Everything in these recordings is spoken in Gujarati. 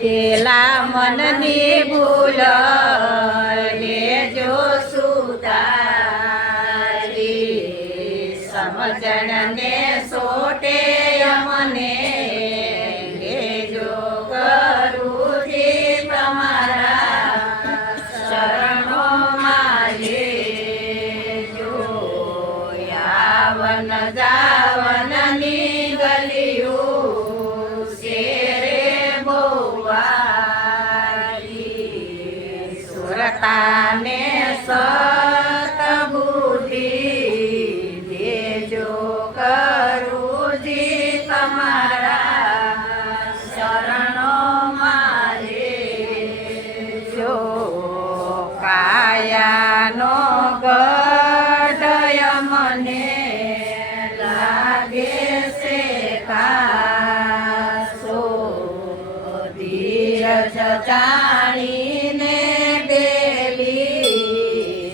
પેલા મનની ભૂલ લેજો સુધારી, સમજણને સોટે મને લેજો ગુરુજી તમારા શરણોમાં લેજો. યાવન જાવનની ગલિયું સુરતાને સતબુદ્ધિ દેજો ગુરુજી તમારા શરણોમાં લેજો. કાયાનો ગઢય મને લાગે છે કાસો, ધીરજ જાણીને બેલી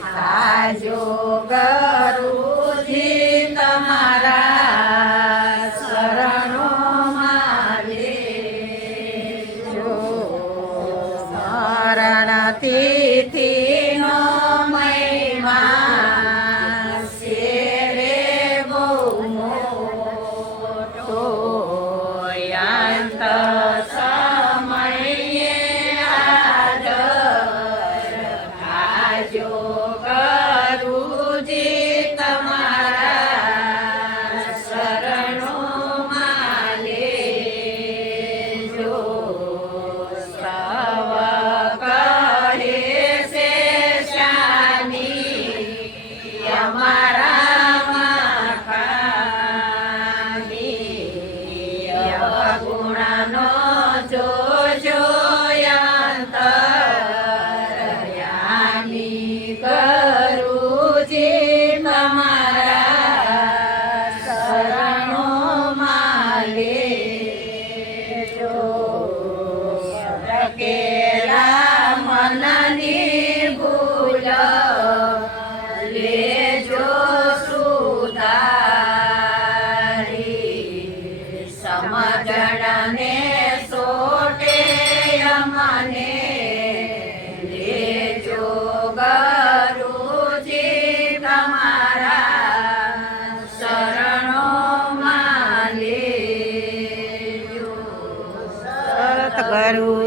થાજો ગુરુજી તમારા શરણોમાં લેજો. સ્મરણ તિથિનો મહિમા શેરે બહુ મોટો, અંત સમયે હાજર થાજો ગુરુજી તમારા શરણોમાં લેજો. સવ કહે છે શાની અમારામાં ખામી, અવગુણનો જોજો અંતરયામી ગુરુજી તમારા શરણોમાં લેજો. અટકેલા મનની ભૂલ લેજો સુધારી, સમજણને સોટે મને લેજો ગુરુજી તમારા શરણોમાં લેજો. સતગુરુ